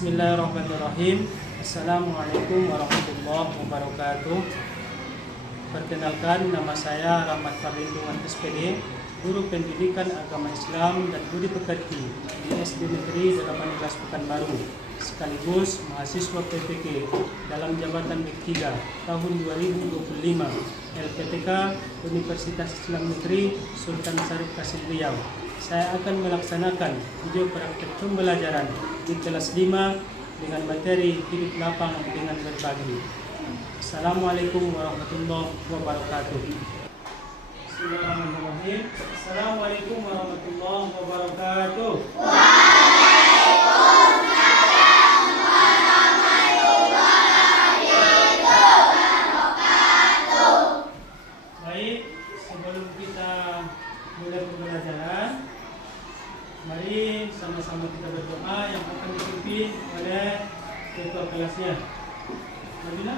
Bismillahirrahmanirrahim. Assalamualaikum warahmatullahi wabarakatuh. Perkenalkan, nama saya Rahmat Perlindungan SPD, Guru Pendidikan Agama Islam dan Budi Pekerti di SD Negeri 18 Pekanbaru, sekaligus mahasiswa PPK dalam jabatan D3 tahun 2025 LPTK Universitas Islam Negeri Sultan Syarif Kasim Riau. Saya akan melaksanakan video praktek pembelajaran di kelas 5 dengan materi hidup lapang dengan berbagi. Assalamualaikum warahmatullahi wabarakatuh. Bismillahirrahmanirrahim. Assalamualaikum warahmatullahi wabarakatuh. Baik, sebelum kita mulai pembelajaran, mari sama-sama kita berdoa yang akan dipimpin oleh ketua kelasnya. Marilah.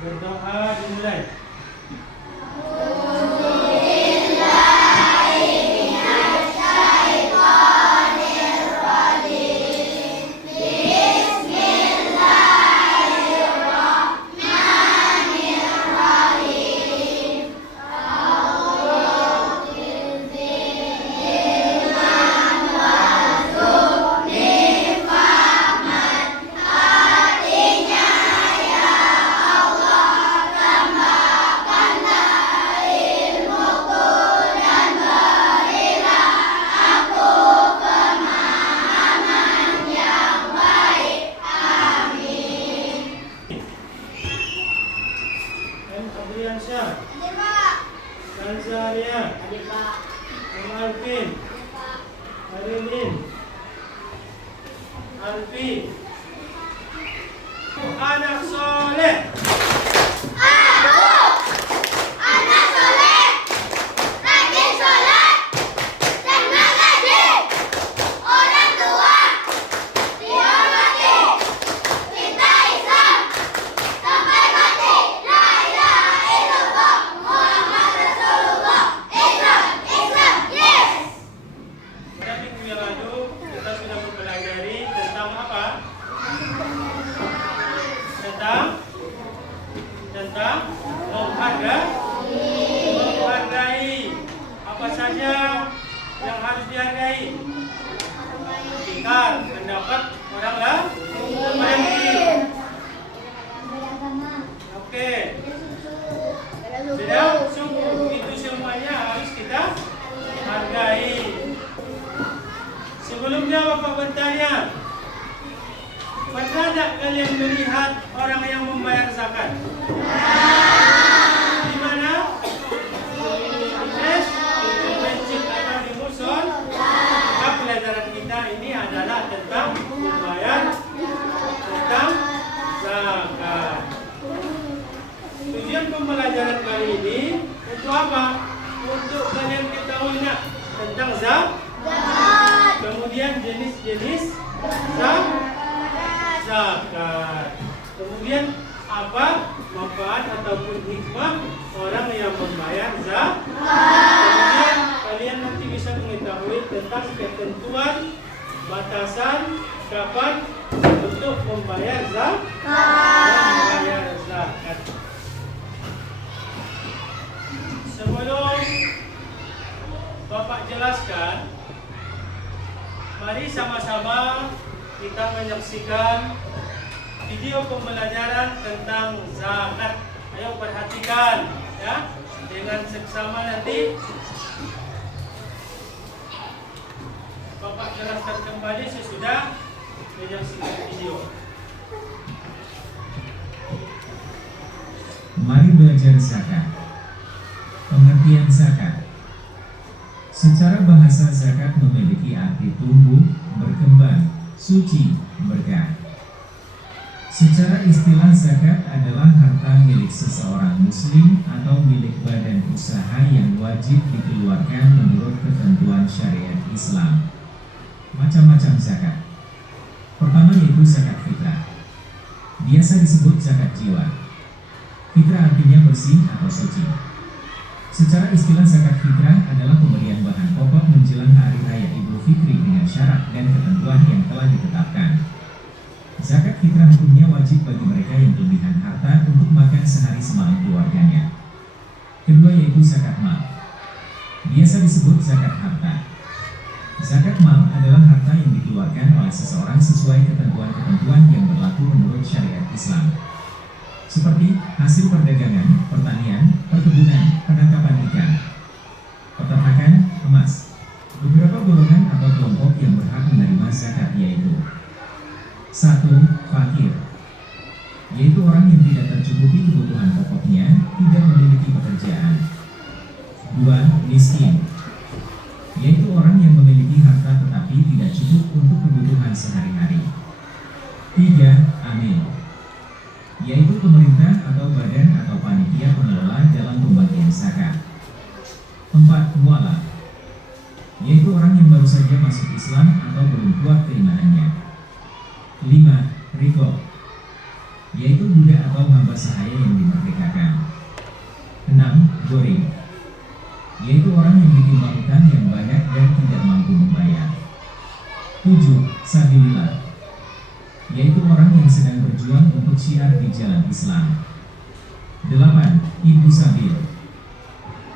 Berdoa dimulai. Adriansyah, hadir Pak. Kanzaria, hadir Pak. Alvin, Arilin, Alfi. Anak soleh. Tentang menghargai. Apa saja yang harus dihargai? Tinggal pendapat orang lain. Oke. Sudah, sungguh itu semuanya harus kita hargai. Sebelumnya Bapak bertanya, pernah tidak kalian melihat orang yang membayar zakat? Di mana? Di mes, di masjid atau di muson? Maka pelajaran kita ini adalah tentang membayar tentang zakat. Tujuan pembelajaran kali ini untuk apa? Untuk kalian ketahui tentang zakat. Kemudian jenis-jenis zakat. Kemudian apa manfaat ataupun hikmah orang yang membayar zakat. Kemudian kalian nanti bisa mengetahui tentang ketentuan, batasan kapan untuk membayar zakat. Sebelum Bapak jelaskan, mari sama-sama kita menyaksikan video pembelajaran tentang zakat. Ayo perhatikan ya, dengan seksama nanti Bapak jelaskan kembali sesudah menyaksikan video. Mari belajar zakat. Pengertian zakat. Secara bahasa zakat memiliki arti tumbuh, berkembang, suci, berkah. Secara istilah zakat adalah harta milik seseorang muslim atau milik badan usaha yang wajib dikeluarkan menurut ketentuan syariat Islam. Macam-macam zakat. Pertama yaitu zakat fitrah. Biasa disebut zakat jiwa. Fitrah artinya bersih atau suci. Secara istilah zakat fitrah adalah pemberian bahan pokok menjelang hari raya Idul Fitri dengan syarat dan ketentuan yang telah ditetapkan. Zakat fitrah hukumnya wajib bagi mereka yang kelebihan harta untuk makan sehari semalam keluarganya. Kedua yaitu zakat mal. Biasa disebut zakat harta. Zakat mal adalah harta yang dikeluarkan oleh seseorang sesuai ketentuan-ketentuan yang berlaku menurut syariat Islam. Seperti hasil perdagangan, pertanian, perkebunan, penangkapan ikan, peternakan, emas. Beberapa golongan atau kelompok yang berhak menerima zakat yaitu 1. Fakir, yaitu orang yang tidak tercukupi kebutuhan pokoknya, tidak memiliki pekerjaan. 2. Miskin, yaitu orang yang memiliki harta tetapi tidak cukup untuk kebutuhan sehari-hari. 3. Amil, yaitu pemerintah atau badan atau panitia pengelola dalam pembagian zakat. 4. Mualaf, yaitu orang yang baru saja masuk Islam atau belum kuat keimanannya. 5. Riqab, yaitu budak atau hamba sahaya yang dimerdekakan. 6. Gharim, yaitu orang yang ditimpa utang yang banyak dan tidak mampu membayar. 7. Sabilillah, yaitu orang yang sedang berjuang untuk syiar di jalan Islam. 8. Ibu sabil,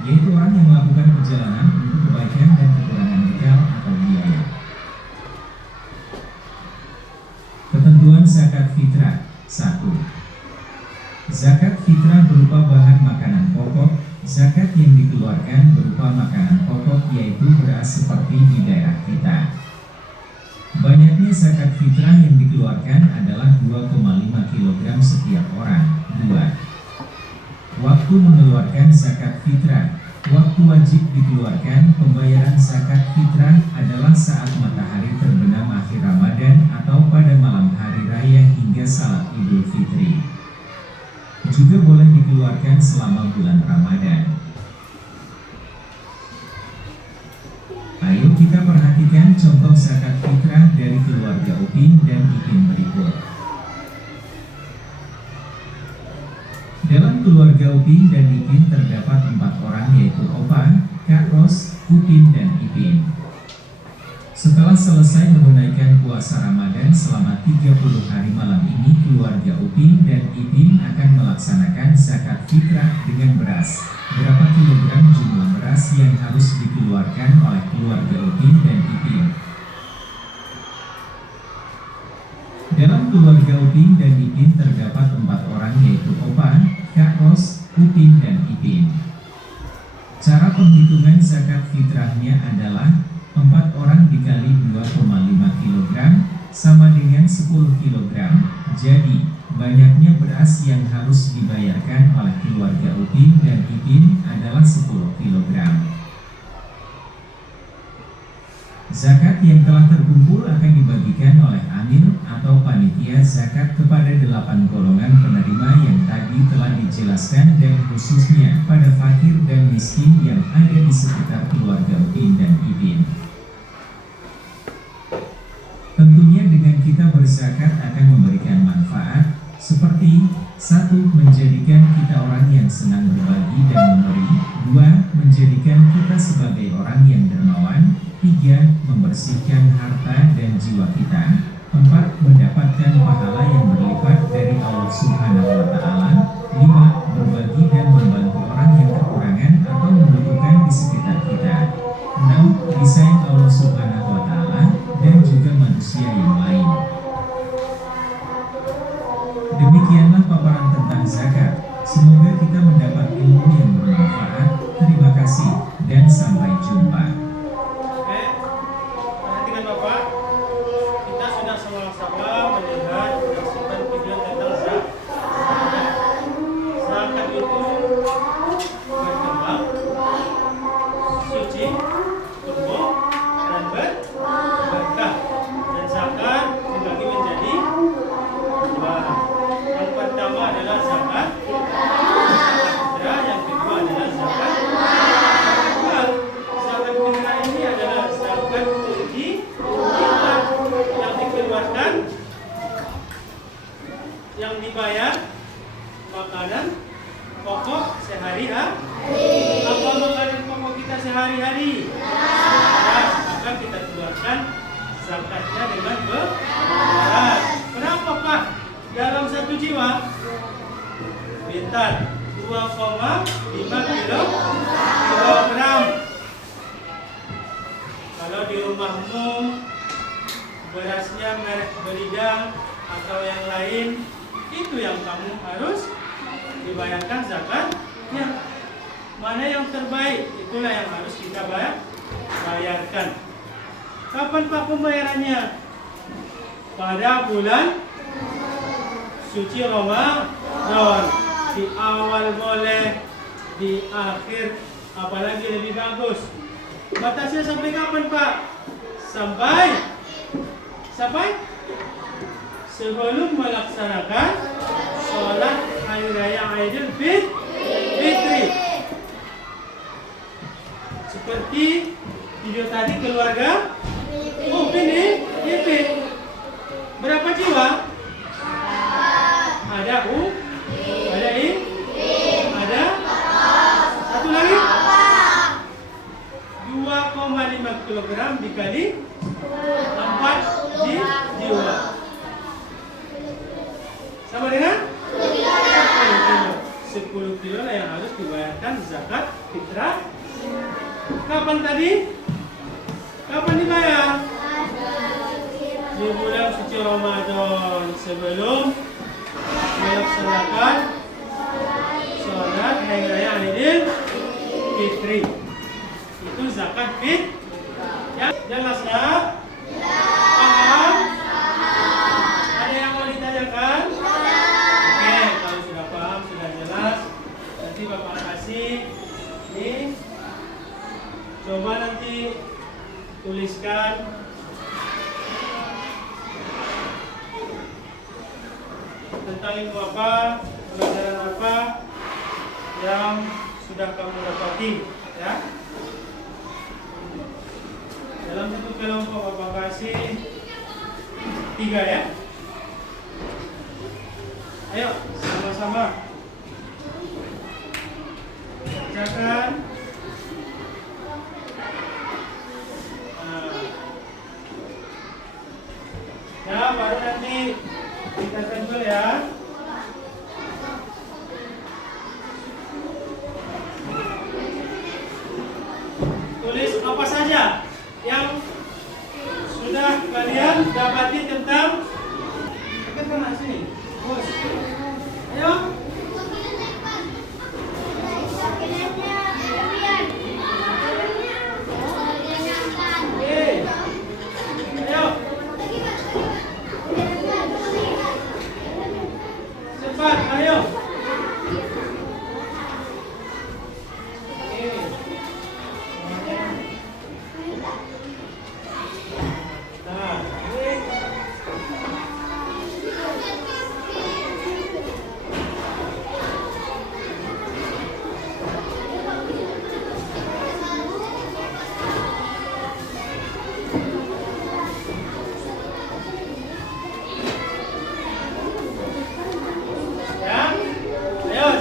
yaitu orang yang melakukan perjalanan untuk kebaikan dan kekurangan bekal atau biaya. Ketentuan zakat fitrah. 1. Zakat fitrah berupa bahan makanan pokok. Zakat yang dikeluarkan berupa makanan pokok yaitu beras seperti di daerah kita. Banyaknya zakat fitrah yang dikeluarkan adalah 2,5 kg setiap orang. 2. Waktu mengeluarkan zakat fitrah. Waktu wajib dikeluarkan pembayaran zakat fitrah adalah saat matahari terbenam akhir Ramadan atau pada malam hari raya hingga salat Idul Fitri. Juga boleh dikeluarkan selama bulan Ramadan. Ayo kita perhatikan contoh zakat fitrah dari keluarga Upin dan Ipin berikut. Dalam keluarga Upin dan Ipin terdapat 4 orang yaitu Opa, Kak Ros, Upin, dan Ipin. Setelah selesai menunaikan puasa Ramadan selama 30 hari malam ini, keluarga Upin dan Ipin akan melaksanakan zakat fitrah dengan beras. Berapa kilogram jumlah beras yang harus dikeluarkan oleh keluarga Upin dan Ipin? Dalam keluarga Upin dan Ipin terdapat 4 orang yaitu Opa, Kak Ros, Upin, dan Ipin. Cara penghitungan zakat fitrahnya adalah 4 orang dikali 2,5 kg sama dengan 10 kg. Jadi, banyaknya beras yang harus dibayarkan oleh keluarga Upin dan Ipin adalah 10 kg. Zakat yang telah terkumpul akan dibagikan oleh amil atau panitia zakat kepada 8 golongan penerima yang tadi telah dijelaskan dan khususnya pada fakir dan miskin yang ada di sekitar keluarga Upin dan Ipin. Tentunya dengan kita berzakat akan memberikan manfaat seperti 1. Menjadikan kita orang yang senang berbagi dan memberi. 2. Menjadikan kita sebagai orang yang dermawan. 3. Membersihkan harta dan jiwa kita. 4. Mendapatkan pahala yang berlipat dari Allah Subhanahu wa Ta'ala. 5. Berbagi dan membantu orang yang kekurangan atau membutuhkan di sekitar kita. 6. Disayang Allah Subhanahu wa Ta'ala dan juga manusia yang lain. Demikianlah paparan tentang zakat. Semoga kita mendapat ilmu yang bermanfaat. Terima kasih dan sampai jumpa. Perhatikan Bapak, kita sudah sama-sama melihat menyaksikan video tentang zakat. pokok sehari-hari. Apa makanan pokok kita sehari-hari? Beras. Maka kita keluarkan zakatnya dengan beras. Kenapa Pak? Dalam 1 jiwa Bintan 2,5 kilogram. Kalau di rumahmu berasnya merek Belida atau yang lain, itu yang kamu harus dibayarkan zakatnya. Mana yang terbaik, itulah yang harus kita bayarkan. Kapan Pak pembayarannya? Pada bulan suci Ramadan. Di awal boleh, di akhir apalagi lebih bagus. Batasnya sampai kapan Pak? Sampai sebelum melaksanakan sholat hari raya Idul Fitri. Seperti video tadi keluarga ini berapa jiwa? Ada ada satu lagi 2,5 kilogram dikali 4 jiwa sama dengan 10 kilo lah yang harus dibayarkan zakat fitrah. Kapan tadi? Kapan dibayar? Di bulan suci Ramadan sebelum melaksanakan sholat hari raya Idul Fitri. Itu zakat fitrah. Jelas ya? Paham? Ada yang mau ditanyakan? Oke, kalau sudah paham, sudah jelas, nanti Bapak kasih nih. Coba nanti tuliskan tentang ilmu apa, pelajaran apa yang sudah kamu dapati, ya. Dalam satu kelompok Bapak kasih 3 ya. Ayo sama-sama bacakan. Ya, baru nanti kita tembel ya. Tulis apa saja yang sudah kalian dapati tentang mana sini. Bos. Ayo. Cepat, ayo.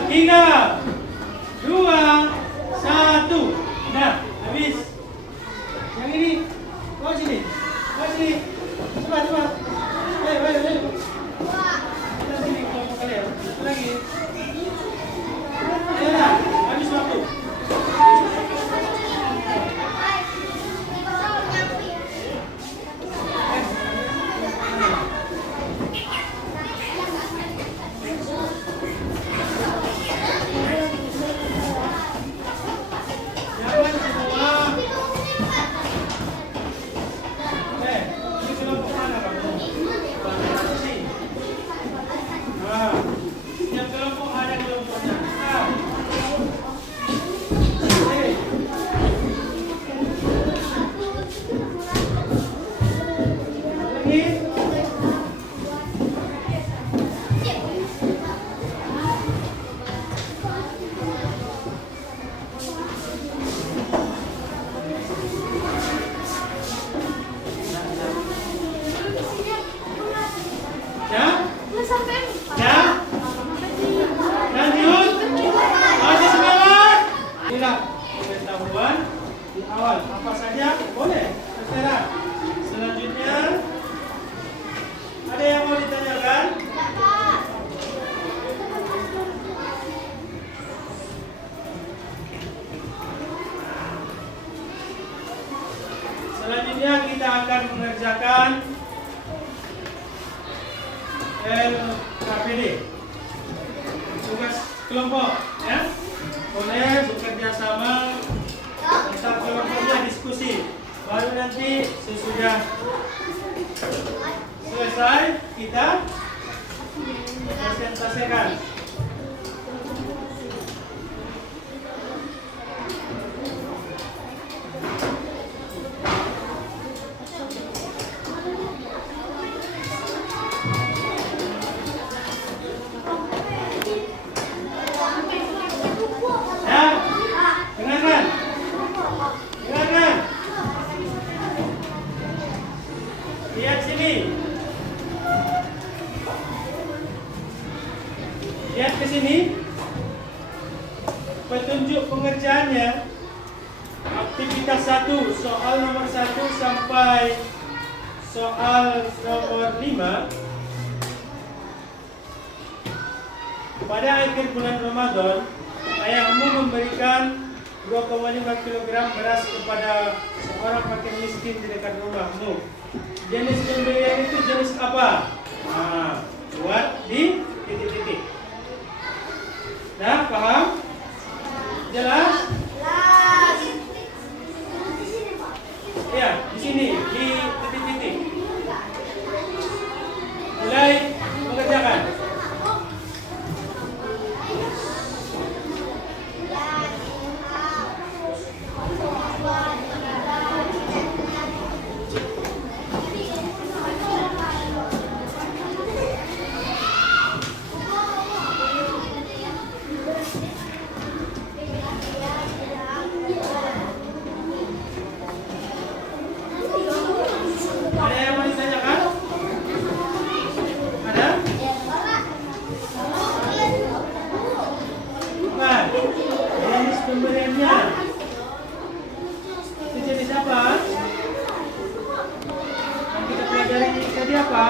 Tiga, 2, 1. Nah, habis. Yang ini, bawa sini. Cepat. Ayo. Kita sini kelompok kalian. Satu lagi. Ayo lah, habis waktu. Ini kelompok mana kamu? Selanjutnya kita akan mengerjakan LKPD, tugas kelompok, ya. Boleh bekerja sama, tetap kelompoknya diskusi. Baru nanti sesudah selesai kita presentasikan. Lihat sini. Lihat ke sini. Petunjuk pengerjaannya. Aktivitas 1, soal nomor 1 sampai soal nomor 5. Pada akhir bulan Ramadan, ayahmu memberikan 2,5 kg beras kepada seorang fakir miskin di dekat rumahmu. Jenis pemberian itu jenis apa? Nah, buat di titik-titik. Nah, paham? Jelas? Ya, di sini, di titik-titik. Mulai mengerjakan. Ada yang mau ditanyakan? Ada? Bukan. Jenis pemberiannya. Itu jenis apa? Yang kita pelajari tadi apa?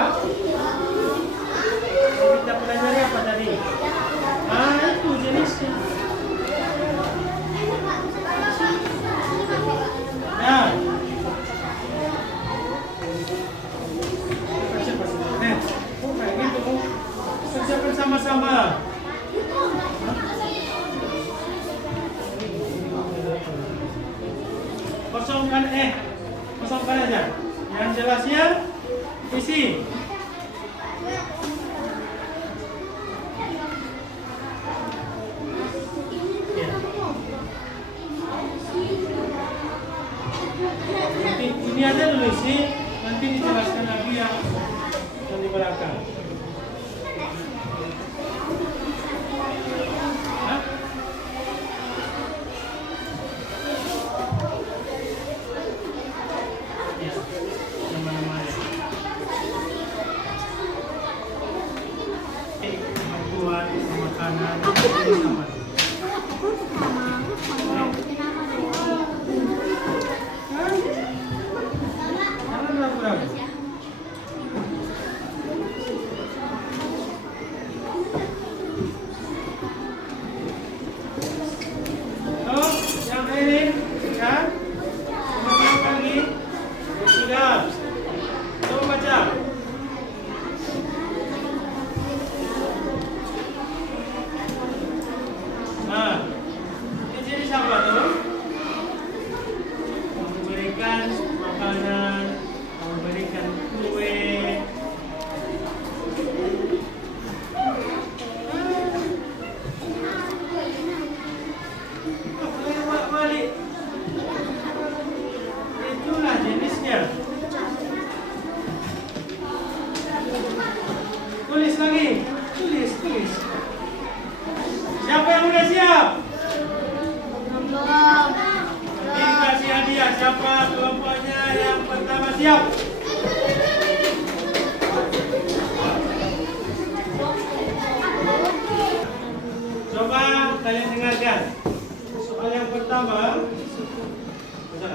Yang kita pelajari apa tadi? Ah, itu jenisnya. Nah. Kerjakan sama-sama. Kosongkan aja. Yang jelasnya isi. Ya. Ini aja dulu isi, nanti dijelaskan lagi yang di belakang. Makanan sama. Jangan ragu-ragu. Oh, yang ini, ya. Kemudian lagi, sudah. Coba baca. Nah, ini jenis apa tuh? Memberikan makanan, memberikan kue. Balik. Itulah jenisnya. Tulis lagi, tulis. Siapa yang udah siap? Ini kasih hadiah. Siapa kelompoknya yang pertama siap? Coba kalian dengarkan. Soal yang pertama. Coba.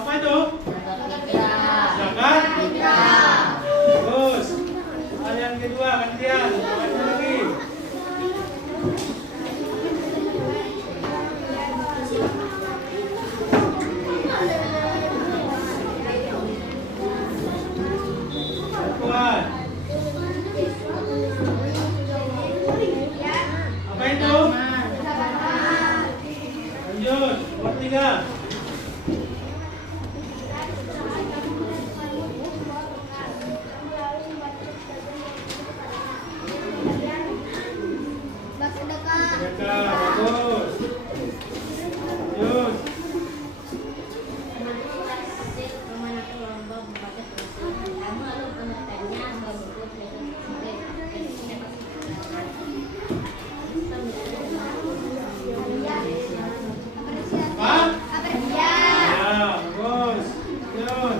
Apa itu? Zakat fitrah. Lanjut, nomor 3. Sedekah, bagus. Lanjut. Apa? Ya, bagus. Lanjut.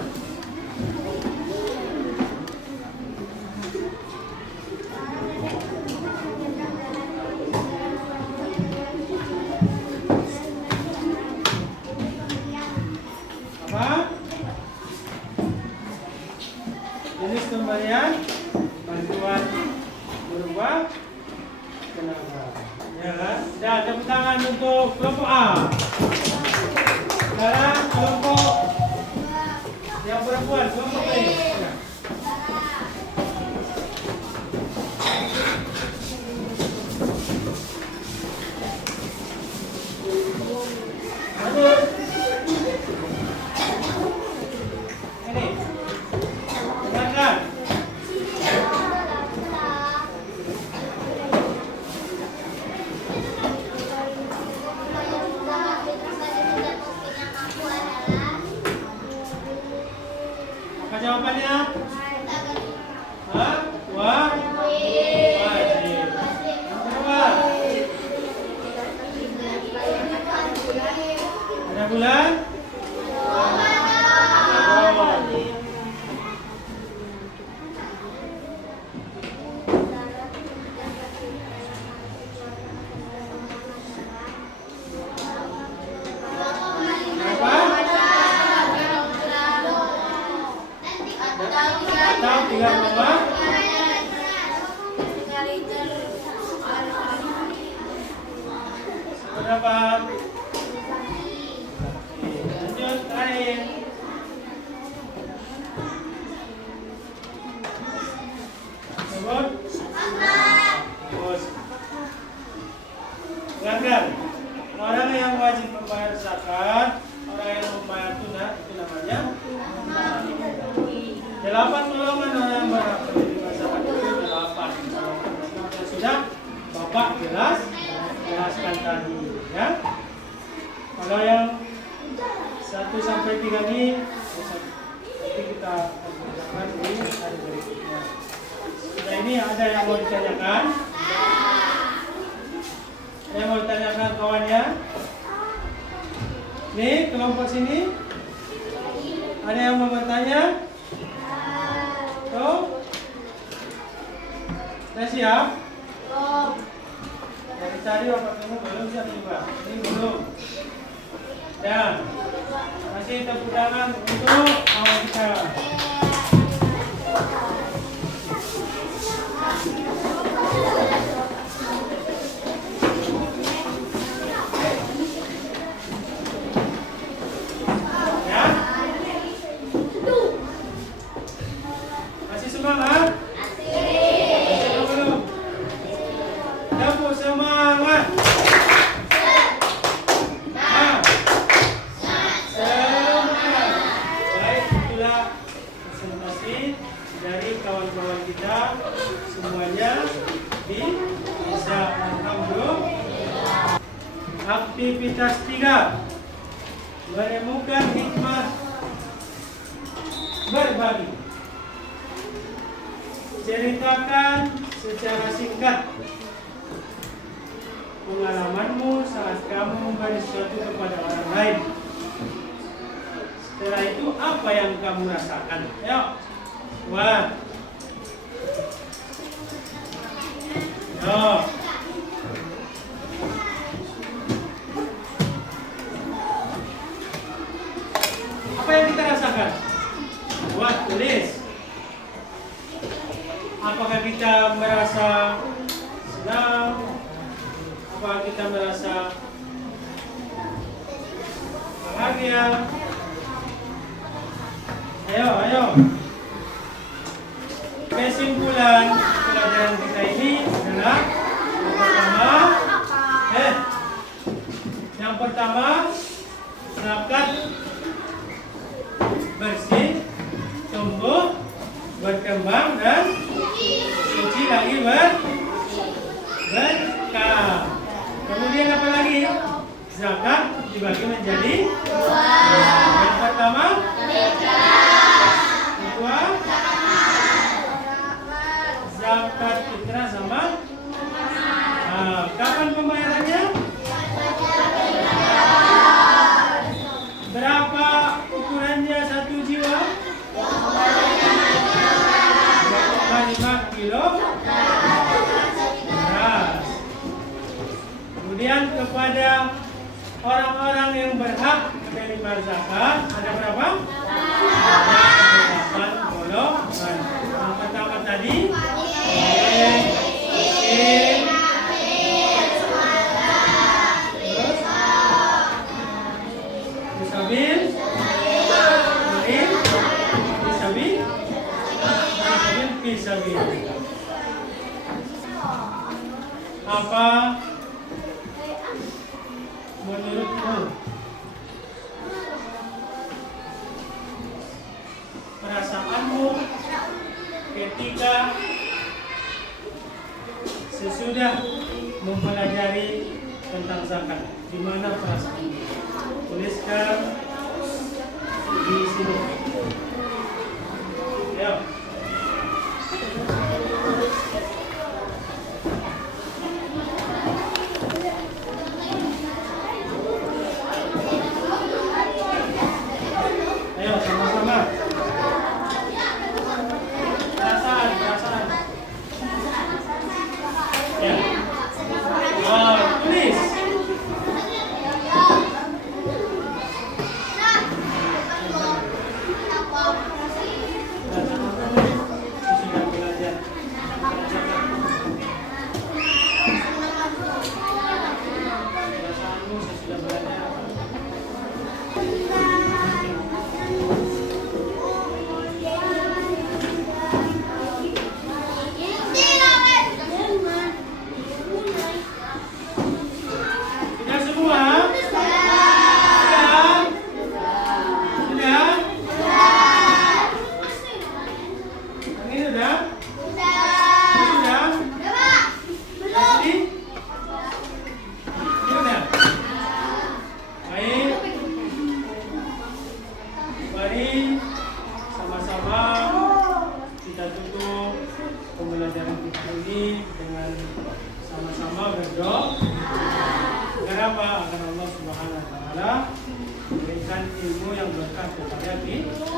Apa? Jenis pemberian bantuan berupa tenaga. Ya kan? Ya, tepuk tangan untuk kelompok A. Sekarang kelompok yang perempuan, kelompok B. Ya. Lanjut. Ini. Dengarkan. Apa jawabannya? Hah? Wajib. Coba. Ada bulan? Atau 3 nomor? Berapa? Lanjut, terakhir. Sebut. Terus. Dengarkan. Orang yang wajib membayar zakat, orang yang membayar tunai, itu namanya 8 golongan orang yang berhak menerima zakat itu 8. Sudah Bapak jelaskan tadi, ya. Kalau yang 1 sampai 3 ini nanti kita akan di hari berikutnya. Sudah, ini ada yang mau ditanyakan? Ada yang mau ditanyakan kawannya? Nih, kelompok sini. Ada yang mau bertanya? Tuh? Sudah siap? Dari tadi Bapak kamu belum siap juga. Ini belum. Dan masih tepuk tangan untuk awal kita. Ya? Masih semangat? Masih belum? Tepuk semangat. Baik, itulah presentasi dari kawan-kawan kita semuanya di Desa Alhamdulillah. Aktivitas 3, menemukan hikmah berbagi. Ceritakan secara singkat pengalamanmu saat kamu memberi sesuatu kepada orang lain. Setelah itu apa yang kamu rasakan? Ayo. Wah. Yo. Apa yang kita rasakan? Buat tulis. Apakah kita merasa senang? Apakah kita merasa bahagia? Ayo. Kesimpulan pelajaran kita ini adalah yang pertama, zakat bersih, tumbuh, berkembang dan suci lagi berkah. Kemudian apa lagi? Zakat dibagi menjadi yang pertama kedua zakat fitrah sama kapan pembayarannya? Berapa ukurannya satu jiwa? 2,5 kilo beras. Kemudian kepada orang-orang yang berhak menerima zakat ada berapa? Ada 8 golongan. Yang pertama tadi apa menurutmu perasaanmu ketika sesudah mempelajari tentang zakat? Di mana perasaanmu? Tuliskan di sini. Ayo. Ayo sama-sama. Perasaan. Ya. Tulis. Sudah belajar. Perasaanmu sesudah belajar. Sudah semua? Sudah? Sudah? Ini sudah? Sudah? Ini? Ini sudah? Baik. Mari sama-sama kita tutup pembelajaran kita ini dengan sama-sama berdoa. Agar apa? Agar Allah Subhanahu wa Ta'ala memberikan ilmu yang berkah kepada kita.